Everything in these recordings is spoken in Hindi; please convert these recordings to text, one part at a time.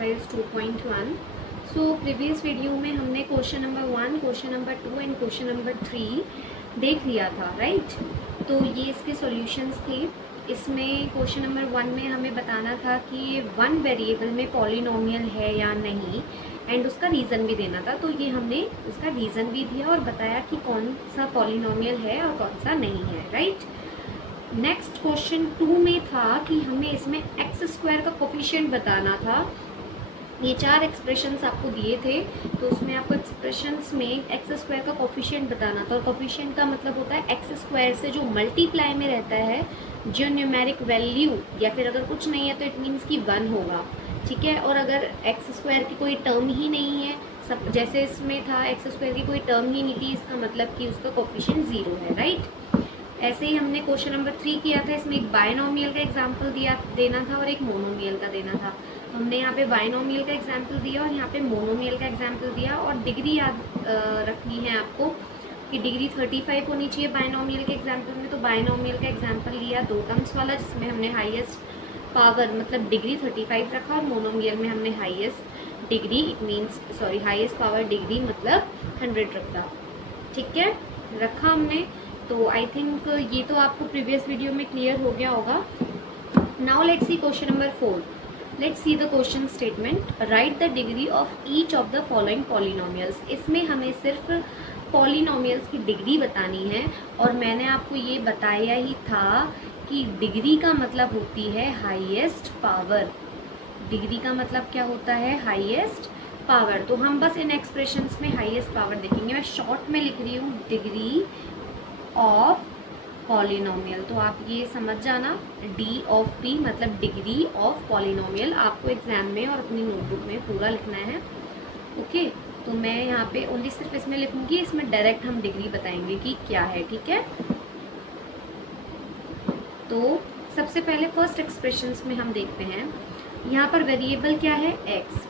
एक्सरसाइज 2.1। सो प्रीवियस वीडियो में हमने question number 1, question number 2 and question number 3 देख लिया था, राइट। तो ये इसके सॉल्यूशंस थे। इसमें क्वेश्चन नंबर 1 में हमें बताना था कि ये वन वेरिएबल में पॉलिनोमियल है या नहीं, एंड उसका रीज़न भी देना था। तो ये हमने उसका रीज़न भी दिया और बताया कि कौन सा पॉलिनोमियल है और कौन सा नहीं है, राइट। नेक्स्ट क्वेश्चन 2 में था कि हमें इसमें एक्स स्क्वायर का कोफिशिएंट बताना था। ये 4 एक्सप्रेशंस आपको दिए थे, तो उसमें आपको एक्सप्रेशंस में एक्स स्क्वायर का कोफिशिएंट बताना था। और कोफिशिएंट का मतलब होता है एक्स स्क्वायर से जो मल्टीप्लाई में रहता है, जो न्यूमेरिक वैल्यू, या फिर अगर कुछ नहीं है तो इट मीन्स कि 1 होगा, ठीक है। और अगर एक्स स्क्वायर की कोई टर्म ही नहीं है, सब जैसे इसमें था एक्स स्क्वायर की कोई टर्म ही नहीं थी, इसका मतलब कि उसका कोफिशिएंट 0 है, राइट। ऐसे ही हमने क्वेश्चन नंबर 3 किया था। इसमें एक बायनोमियल का एग्जाम्पल देना था और एक मोनोमियल का देना था। हमने यहाँ पे बायनोमियल का एग्जाम्पल दिया और यहाँ पे मोनोमियल का एग्जाम्पल दिया। और डिग्री याद रखनी है आपको कि डिग्री 35 होनी चाहिए बायनोमियल के एग्जाम्पल में। तो बायनोमियल का एग्जाम्पल लिया 2 टर्म्स वाला, जिसमें हमने हाईएस्ट पावर मतलब डिग्री 35 रखा, और मोनोमियल में हमने highest degree highest power degree मतलब 100 रखा, ठीक है, रखा हमने। तो आई थिंक ये तो आपको प्रीवियस वीडियो में क्लियर हो गया होगा। Now let's see question number 4। Let's see the question statement. Right the degree of each of the following polynomials. इसमें हमें सिर्फ पॉलिनोमियल्स की डिग्री बतानी है, और मैंने आपको ये बताया ही था कि डिग्री का मतलब होती है हाईएस्ट पावर। डिग्री का मतलब क्या होता है? Highest power. तो हम बस इन एक्सप्रेशंस में हाईएस्ट पावर देखेंगे। मैं शॉर्ट में लिख रही हूँ डिग्री ऑफ पॉलिनोमियल, तो आप ये समझ जाना, डी ऑफ पी मतलब डिग्री ऑफ पॉलिनोमियल। आपको एग्जाम में और अपनी नोटबुक में पूरा लिखना है, ओके। तो मैं यहाँ पे ओनली सिर्फ इसमें लिखूंगी, इसमें डायरेक्ट हम डिग्री बताएंगे कि क्या है, ठीक है। तो सबसे पहले फर्स्ट एक्सप्रेशंस में हम देखते हैं, यहाँ पर वेरिएबल क्या है? एक्स।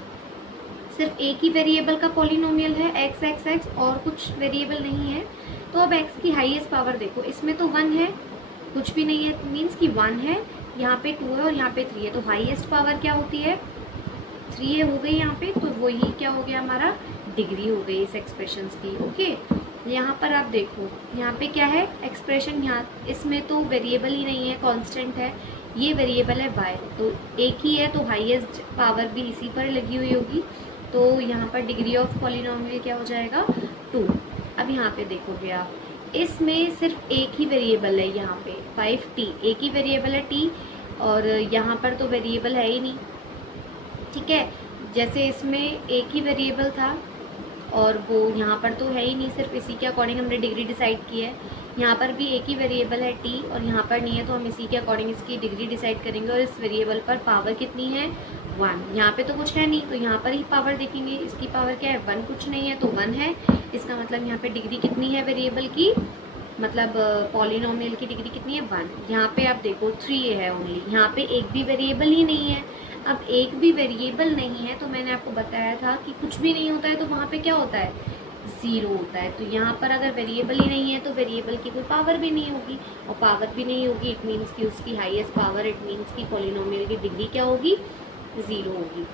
सिर्फ एक ही वेरिएबल का पॉलिनोमियल है, एक्स एक्स एक्स, और कुछ वेरिएबल नहीं है। तो अब x की हाईएस्ट पावर देखो, इसमें तो 1 है, कुछ भी नहीं है, मीन्स कि 1 है, यहाँ पे 2 है और यहाँ पे 3 है। तो हाईएस्ट पावर क्या होती है? 3 हो गई यहाँ पे। तो वही क्या हो गया हमारा? डिग्री हो गई इस एक्सप्रेशन की, ओके। यहाँ पर आप देखो, यहाँ पे क्या है एक्सप्रेशन, यहाँ इसमें तो वेरिएबल ही नहीं है, कांस्टेंट है। ये वेरिएबल है y, तो एक ही है, तो हाईएस्ट पावर भी इसी पर लगी हुई होगी। तो यहाँ पर डिग्री ऑफ पॉलिनोमियल क्या हो जाएगा? 2। अब यहाँ पे देखोगे आप, इसमें सिर्फ एक ही वेरिएबल है, यहाँ पे 5t, एक ही वेरिएबल है t, और यहाँ पर तो वेरिएबल है ही नहीं, ठीक है। जैसे इसमें एक ही वेरिएबल था और वो यहाँ पर तो है ही नहीं, सिर्फ इसी के अकॉर्डिंग हमने डिग्री डिसाइड की है। यहाँ पर भी एक ही वेरिएबल है t और यहाँ पर नहीं है, तो हम इसी के अकॉर्डिंग इसकी डिग्री डिसाइड करेंगे। और इस वेरिएबल पर पावर कितनी है? 1। यहाँ पे तो कुछ है नहीं, तो यहाँ पर ही पावर देखेंगे। इसकी पावर क्या है? 1। कुछ नहीं है तो 1 है। इसका मतलब यहाँ पे डिग्री कितनी है वेरिएबल की, मतलब पॉलिनोमियल की डिग्री कितनी है? 1। यहाँ पे आप देखो 3 है ओनली, यहाँ पे एक भी वेरिएबल ही नहीं है। अब एक भी वेरिएबल नहीं है, तो मैंने आपको बताया था कि कुछ भी नहीं होता है तो वहाँ पे क्या होता है? 0 होता है। तो यहाँ पर अगर वेरिएबल ही नहीं है तो वेरिएबल की कोई पावर भी नहीं होगी, और पावर भी नहीं होगी, इट मीन्स कि उसकी हाईएस्ट पावर, इट मीन्स कि पॉलिनोमियल की डिग्री क्या होगी? 0 होगी,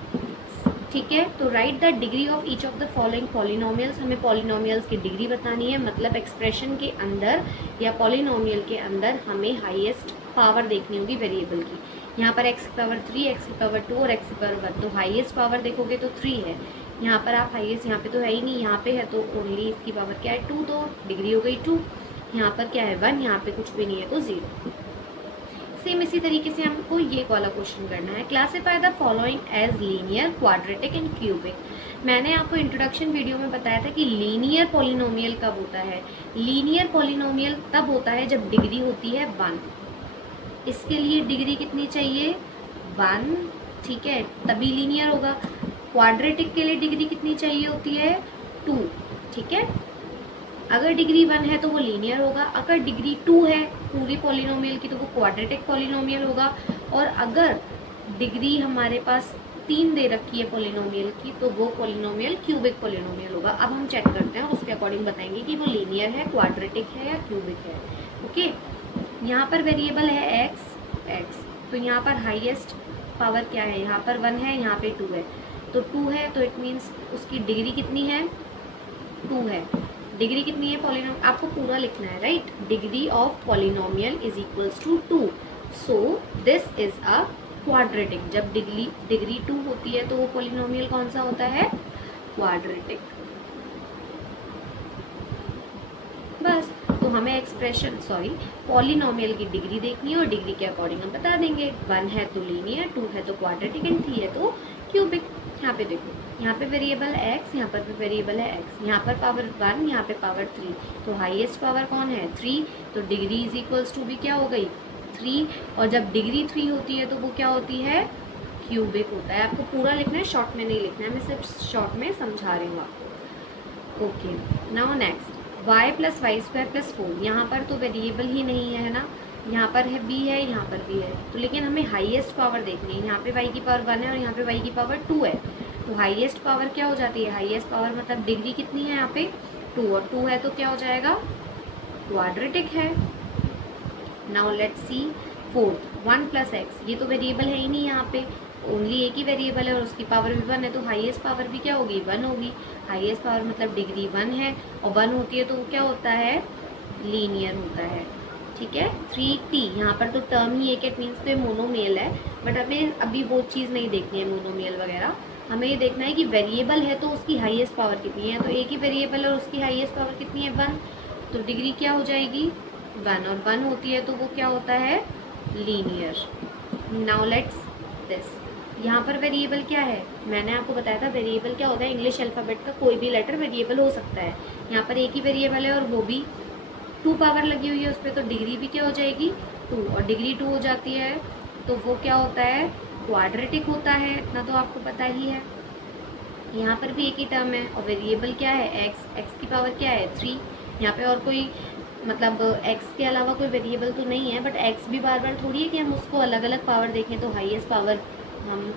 ठीक है। तो right the degree of each of the following polynomials. हमें पॉलिनोमियल्स की डिग्री बतानी है, मतलब एक्सप्रेशन के अंदर या पॉलिनोमियल के अंदर हमें हाईएस्ट पावर देखनी होगी वेरिएबल की। यहाँ पर x की पावर 3, x की पावर 2 और x की पावर 1। तो हाईएस्ट पावर देखोगे तो 3 है। यहाँ पर आप हाईएस्ट, यहाँ पे तो है ही नहीं, यहाँ पे है तो ओनली इसकी पावर क्या है? 2, तो डिग्री हो गई 2। यहाँ पर क्या है? 1, यहाँ पे कुछ भी नहीं है तो 0। सेम इसी तरीके से हमको ये वाला क्वेश्चन करना है। Classify the following as linear, quadratic and cubic. मैंने आपको इंट्रोडक्शन वीडियो में बताया था कि लीनियर पॉलिनोमियल कब होता है। लीनियर पॉलिनोमियल तब होता है जब डिग्री होती है 1। इसके लिए डिग्री कितनी चाहिए? 1, ठीक है, तभी लीनियर होगा। क्वाड्रेटिक के लिए डिग्री कितनी चाहिए होती है? 2, ठीक है। अगर डिग्री 1 है तो वो लीनियर होगा, अगर डिग्री 2 है पूरी पॉलिनोमियल की तो वो क्वाड्रेटिक पॉलिनोमियल होगा, और अगर डिग्री हमारे पास 3 दे रखी है पॉलिनोमियल की तो वो पॉलिनोमियल क्यूबिक पॉलिनोमियल होगा। अब हम चेक करते हैं और उसके अकॉर्डिंग बताएंगे कि वो लीनियर है, क्वाड्रेटिक है या क्यूबिक है, ओके। यहाँ पर वेरिएबल है x, तो यहाँ पर हाईएस्ट पावर क्या है? यहाँ पर 1 है, यहाँ पे 2 है। तो 2 है, तो इट मीन्स उसकी डिग्री कितनी है, 2 है। डिग्री कितनी है पॉलिनोमियल, आपको पूरा लिखना है, right. Degree of polynomial is equals to 2, so this is a quadratic. जब डिग्री 2 होती है तो वो पॉलिनोमियल कौन सा होता है, क्वाड्रेटिक। बस, तो हमें एक्सप्रेशन पॉलिनोमियल की डिग्री देखनी है और डिग्री के अकॉर्डिंग हम बता देंगे। 1 है तो लीनियर, 2 है तो क्वाड्रेटिक एंड 3 है तो क्यूबिक। यहाँ पे देखो, यहाँ पे वेरिएबल x, यहाँ पर भी वेरिएबल है x, यहाँ पर पावर 1, यहाँ पे पावर 3, तो हाईएस्ट पावर कौन है, 3, तो डिग्री इज इक्वल्स टू भी क्या हो गई, 3। और जब डिग्री 3 होती है तो वो क्या होती है, क्यूबिक होता है। आपको पूरा लिखना है, शॉर्ट में नहीं लिखना है, मैं सिर्फ शॉर्ट में समझा रही हूँ आपको। Okay, now next y plus y square plus 4। यहाँ पर तो वेरिएबल ही नहीं है ना, यहाँ पर है b है, यहाँ पर भी है, तो लेकिन हमें हाईएस्ट पावर देखनी है। यहाँ पे y की पावर 1 है और यहाँ पे y की पावर 2 है, तो हाईएस्ट पावर क्या हो जाती है, हाईएस्ट पावर मतलब डिग्री कितनी है यहाँ पे 2, और 2 है तो क्या हो जाएगा, क्वाड्रेटिक है। Now let's C fourth, 1 plus x, ये तो वेरिएबल है ही नहीं, यहाँ पे ओनली एक ही वेरिएबल है और उसकी पावर भी 1 है, तो हाईएस्ट पावर भी क्या होगी, 1 होगी। हाईएस्ट पावर मतलब डिग्री 1 है और 1 होती है तो वो क्या होता है, लीनियर होता है, ठीक है। 3t, यहाँ पर तो टर्म ही एक है, इट मीन्स तो मोनोमियल है, बट हमें अभी वो चीज़ नहीं देखनी है मोनोमियल वगैरह, हमें ये देखना है कि वेरिएबल है तो उसकी हाईएस्ट पावर कितनी है, तो एक ही वेरिएबल है और उसकी हाईएस्ट पावर कितनी है, 1, तो डिग्री क्या हो जाएगी, 1, और 1 होती है तो वो क्या होता है, लीनियर। नाउ लेट्स दिस, यहाँ पर वेरिएबल क्या है, मैंने आपको बताया था वेरिएबल क्या होता है, इंग्लिश अल्फ़ाबेट का कोई भी लेटर वेरिएबल हो सकता है। यहाँ पर एक ही वेरिएबल है और वो भी 2 पावर लगी हुई है उस पर, तो डिग्री भी क्या हो जाएगी, 2, और डिग्री 2 हो जाती है तो वो क्या होता है, क्वाड्रेटिक होता है, इतना तो आपको पता ही है। यहाँ पर भी एक ही टर्म है और वेरिएबल क्या है, x की पावर क्या है, 3। यहाँ पे और कोई मतलब x के अलावा कोई वेरिएबल तो नहीं है, बट x भी बार बार थोड़ी है कि हम उसको अलग अलग पावर देखें, तो हाईएस्ट पावर हम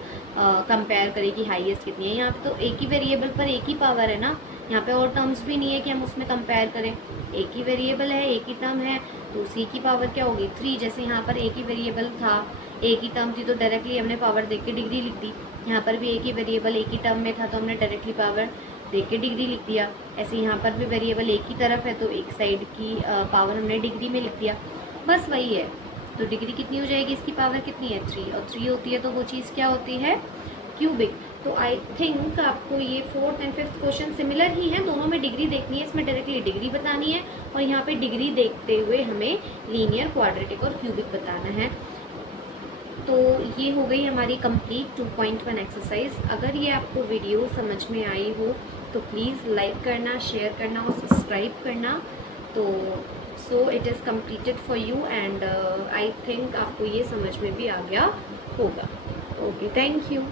कंपेयर करें कि हाईएस्ट कितनी है। यहाँ पे तो एक ही वेरिएबल पर एक ही पावर है ना, यहाँ पे और टर्म्स भी नहीं है कि हम उसमें कंपेयर करें, एक ही वेरिएबल है, एक ही टर्म है, तो उसी की पावर क्या होगी, 3। जैसे यहाँ पर एक ही वेरिएबल था, एक ही टर्म थी, तो डायरेक्टली हमने पावर देख के डिग्री लिख दी। यहाँ पर भी एक ही वेरिएबल एक ही टर्म में था, तो हमने डायरेक्टली पावर देख के डिग्री लिख दिया। ऐसे यहाँ पर भी वेरिएबल एक ही तरफ है, तो एक साइड की पावर हमने डिग्री में लिख दिया, बस वही है। तो डिग्री कितनी हो जाएगी, इसकी पावर कितनी है, 3, और 3 होती है तो वो चीज़ क्या होती है, क्यूबिक। तो आई थिंक आपको ये 4th and 5th question similar ही हैं, दोनों में डिग्री देखनी है, इसमें डायरेक्टली डिग्री बतानी है और यहाँ पे डिग्री देखते हुए हमें लीनियर, क्वाड्रेटिक और क्यूबिक बताना है। तो ये हो गई हमारी कंप्लीट 2.1 एक्सरसाइज। अगर ये आपको वीडियो समझ में आई हो तो प्लीज़ लाइक करना, शेयर करना और सब्सक्राइब करना। तो so it is completed for you and I think आपको ये समझ में भी आ गया होगा। Okay, thank you.